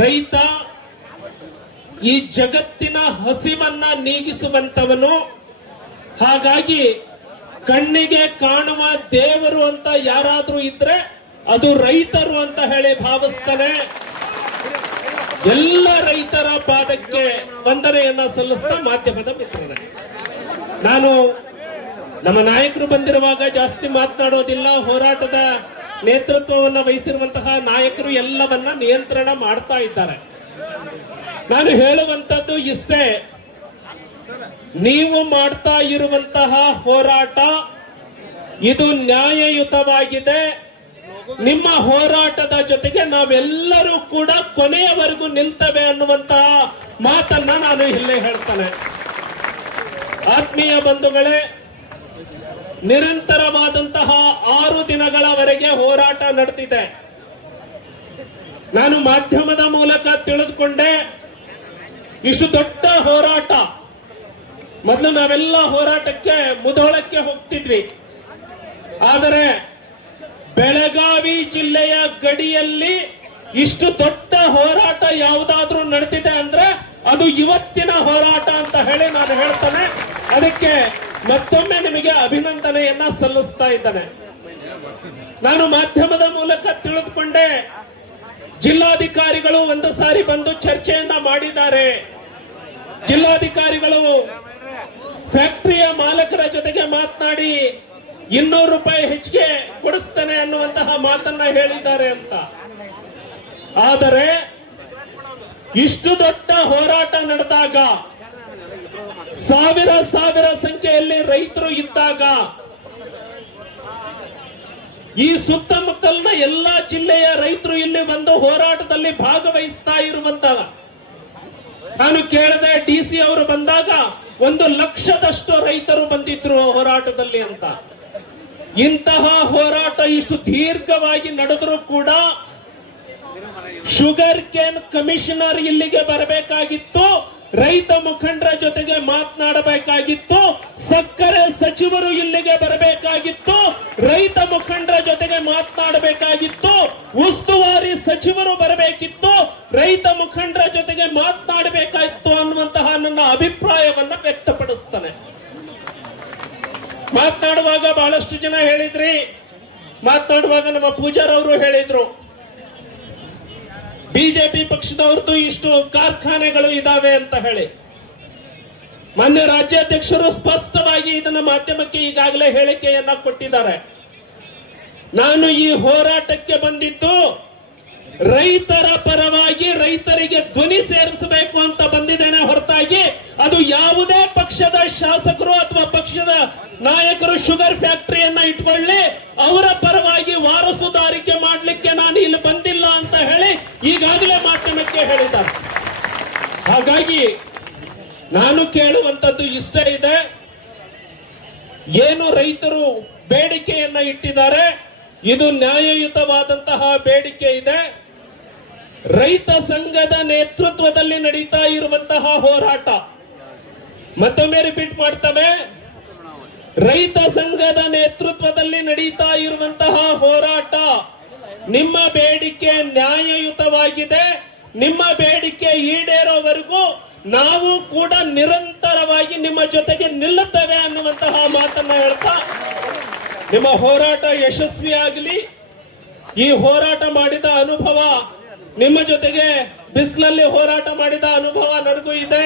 ರೈತ ಈ ಜಗತ್ತಿನ ಹಸಿವನ್ನ ನೀಗಿಸುವಂತವನು. ಹಾಗಾಗಿ ಕಣ್ಣಿಗೆ ಕಾಣುವ ದೇವರು ಅಂತ ಯಾರಾದ್ರೂ ಇದ್ರೆ ಅದು ರೈತರು ಅಂತ ಹೇಳಿ ಭಾವಿಸ್ತಾನೆ. ಎಲ್ಲ ರೈತರ ಪಾದಕ್ಕೆ ವಂದನೆಯನ್ನ ಸಲ್ಲಿಸ್ತಾ ಮಾಧ್ಯಮದ ಮಿತ್ರರೇ, ನಾನು ನಮ್ಮ ನಾಯಕರು ಬಂದಿರುವಾಗ ಜಾಸ್ತಿ ಮಾತನಾಡೋದಿಲ್ಲ. ಹೋರಾಟದ ನೇತೃತ್ವವನ್ನು ವಹಿಸಿರುವಂತಹ ನಾಯಕರು ಎಲ್ಲವನ್ನ ನಿಯಂತ್ರಣ ಮಾಡ್ತಾ ಇದ್ದಾರೆ. ನಾನು ಹೇಳುವಂತದ್ದು ಇಷ್ಟೇ, ನೀವು ಮಾಡ್ತಾ ಇರುವಂತಹ ಹೋರಾಟ ಇದು ನ್ಯಾಯಯುತವಾಗಿದೆ. ನಿಮ್ಮ ಹೋರಾಟದ ಜೊತೆಗೆ ನಾವೆಲ್ಲರೂ ಕೂಡ ಕೊನೆಯವರೆಗೂ ನಿಲ್ತೇವೆ ಅನ್ನುವಂತಹ ಮಾತನ್ನ ನಾನು ಇಲ್ಲೇ ಹೇಳ್ತಾನೆ. ಆತ್ಮೀಯ ಬಂಧುಗಳೇ, ನಿರಂತರವಾದಂತಹ 6 ದಿನಗಳವರೆಗೆ ಹೋರಾಟ ನಡೆದಿದೆ. ನಾನು ಮಾಧ್ಯಮದ ಮೂಲಕ ತಿಳಿದುಕೊಂಡೆ, ಇಷ್ಟು ದೊಡ್ಡ ಹೋರಾಟ. ಮೊದಲು ನಾವೆಲ್ಲ ಹೋರಾಟಕ್ಕೆ ಮುಧೋಳಕ್ಕೆ ಹೋಗ್ತಿದ್ವಿ. ಆದರೆ ಬೆಳಗಾವಿ ಜಿಲ್ಲೆಯ ಗಡಿಯಲ್ಲಿ ಇಷ್ಟು ದೊಡ್ಡ ಹೋರಾಟ ಯಾವುದಾದ್ರೂ ನಡೆದಿದೆ ಅಂದ್ರೆ ಅದು ಇವತ್ತಿನ ಹೋರಾಟ ಅಂತ ಹೇಳಿ ನಾನು ಹೇಳ್ತಾನೆ. ಅದಕ್ಕೆ ಮತ್ತೊಮ್ಮೆ ನಿಮಗೆ ಅಭಿನಂದನೆಯನ್ನ ಸಲ್ಲಿಸ್ತಾ ಇದ್ದಾನೆ. ನಾನು ಮಾಧ್ಯಮದ ಮೂಲಕ ತಿಳಿದುಕೊಂಡೆ, ಜಿಲ್ಲಾಧಿಕಾರಿಗಳು ಒಂದು ಸಾರಿ ಬಂದು ಚರ್ಚೆಯನ್ನ ಮಾಡಿದ್ದಾರೆ. ಜಿಲ್ಲಾಧಿಕಾರಿಗಳು ಫ್ಯಾಕ್ಟರಿಯ ಮಾಲಕರ ಜೊತೆಗೆ ಮಾತನಾಡಿ 200 ರೂಪಾಯಿ ಹೆಚ್ಚಿಗೆ ಕೊಡಿಸ್ತಾನೆ ಅನ್ನುವಂತಹ ಮಾತನ್ನ ಹೇಳಿದ್ದಾರೆ ಅಂತ. ಆದರೆ ಇಷ್ಟು ದೊಡ್ಡ ಹೋರಾಟ ನಡೆದಾಗ, ಸಾವಿರ ಸಂಖ್ಯೆಯಲ್ಲಿ ರೈತರು ಇದ್ದಾಗ, ಈ ಸುತ್ತಮುತ್ತಲಿನ ಎಲ್ಲಾ ಜಿಲ್ಲೆಯ ರೈತರು ಇಲ್ಲಿ ಬಂದು ಹೋರಾಟದಲ್ಲಿ ಭಾಗವಹಿಸ್ತಾ ಇರುವಂತಹ, ನಾನು ಕೇಳಿದೆ DC ಅವರು ಬಂದಾಗ 1 ಲಕ್ಷದಷ್ಟು ರೈತರು ಬಂದಿದ್ರು ಹೋರಾಟದಲ್ಲಿ ಅಂತ. ಇಂತಹ ಹೋರಾಟ ಇಷ್ಟು ದೀರ್ಘವಾಗಿ ನಡೆದರೂ ಕೂಡ ಶುಗರ್ ಕೇನ್ ಕಮಿಷನರ್ ಇಲ್ಲಿಗೆ ಬರಬೇಕಾಗಿತ್ತು, ರೈತ ಮುಖಂಡರ ಜೊತೆಗೆ ಮಾತನಾಡಬೇಕಾಗಿತ್ತು, ಸಕ್ಕರೆ ಸಚಿವರು ಇಲ್ಲಿಗೆ ಬರಬೇಕಾಗಿತ್ತು, ರೈತ ಮುಖಂಡರ ಜೊತೆಗೆ ಮಾತನಾಡಬೇಕಾಗಿತ್ತು, ಉಸ್ತುವಾರಿ ಸಚಿವರು ಬರಬೇಕಿತ್ತು, ರೈತ ಮುಖಂಡರ ಜೊತೆಗೆ ಮಾತನಾಡಬೇಕಾಗಿತ್ತು ಅನ್ನುವಂತಹ ನನ್ನ ಅಭಿಪ್ರಾಯವನ್ನ ವ್ಯಕ್ತಪಡಿಸ್ತಾನೆ. ಮಾತನಾಡುವಾಗ ಬಹಳಷ್ಟು ಜನ ಹೇಳಿದ್ರಿ, ಮಾತನಾಡುವಾಗ ನಮ್ಮ ಪೂಜಾರ್ ಅವರು ಹೇಳಿದ್ರು, ಬಿಜೆಪಿ ಪಕ್ಷದವ್ರದ್ದು ಇಷ್ಟು ಕಾರ್ಖಾನೆಗಳು ಇದಾವೆ ಅಂತ ಹೇಳಿ. ಮಾನ್ಯ ರಾಜ್ಯಾಧ್ಯಕ್ಷರು ಸ್ಪಷ್ಟವಾಗಿ ಇದನ್ನ ಮಾಧ್ಯಮಕ್ಕೆ ಈಗಾಗಲೇ ಹೇಳಿಕೆಯನ್ನ ಕೊಟ್ಟಿದ್ದಾರೆ. ನಾನು ಈ ಹೋರಾಟಕ್ಕೆ ಬಂದಿದ್ದು ರೈತರ ಪರವಾಗಿ, ರೈತರಿಗೆ ಧ್ವನಿ ಸೇರಿಸಬೇಕು ಅಂತ ಬಂದಿದ್ದೇನೆ ಹೊರತಾಗಿ ಅದು ಯಾವುದೇ ಪಕ್ಷದ ಶಾಸಕರು ಅಥವಾ ಪಕ್ಷದ ನಾಯಕರು ಶುಗರ್ ಫ್ಯಾಕ್ಟರಿಯನ್ನ ಇಟ್ಕೊಳ್ಳಿ, ಅವರ ಪರವಾಗಿ ವಾರಸುದಾರಿಕೆ ಮಾಡಲಿಕ್ಕೆ ನಾನು ಇಲ್ಲಿ ಬಂದಿಲ್ಲ ಅಂತ ಹೇಳಿ ಈಗಾಗಲೇ ಮಾಧ್ಯಮಕ್ಕೆ ಹೇಳಿದ್ದಾರೆ. ಹಾಗಾಗಿ ನಾನು ಕೇಳುವಂತದ್ದು ಇಷ್ಟ ಇದೆ, ಏನು ರೈತರು ಬೇಡಿಕೆಯನ್ನ ಇಟ್ಟಿದ್ದಾರೆ ಇದು ನ್ಯಾಯಯುತವಾದಂತಹ ಬೇಡಿಕೆ ಇದೆ. ರೈತ ಸಂಘದ ನೇತೃತ್ವದಲ್ಲಿ ನಡೀತಾ ಇರುವಂತಹ ಹೋರಾಟ, ಮತ್ತೊಮ್ಮೆ ರಿಪೀಟ್ ಮಾಡ್ತವೆ, ರೈತ ಸಂಘದ ನೇತೃತ್ವದಲ್ಲಿ ನಡೀತಾ ಇರುವಂತಹ ಹೋರಾಟ. ನಿಮ್ಮ ಬೇಡಿಕೆ ನ್ಯಾಯಯುತವಾಗಿದೆ. ನಿಮ್ಮ ಬೇಡಿಕೆ ಈಡೇರೋವರೆಗೂ ನಾವು ಕೂಡ ನಿರಂತರವಾಗಿ ನಿಮ್ಮ ಜೊತೆಗೆ ನಿಲ್ಲುತ್ತೇವೆ ಅನ್ನುವಂತಹ ಮಾತನ್ನ ಹೇಳ್ತಾ, ನಿಮ್ಮ ಹೋರಾಟ ಯಶಸ್ವಿಯಾಗಲಿ. ಈ ಹೋರಾಟ ಮಾಡಿದ ಅನುಭವ, ನಿಮ್ಮ ಜೊತೆಗೆ ಬಿಸಿಲಲ್ಲಿ ಹೋರಾಟ ಮಾಡಿದ ಅನುಭವ ನನಗೂ ಇದೆ.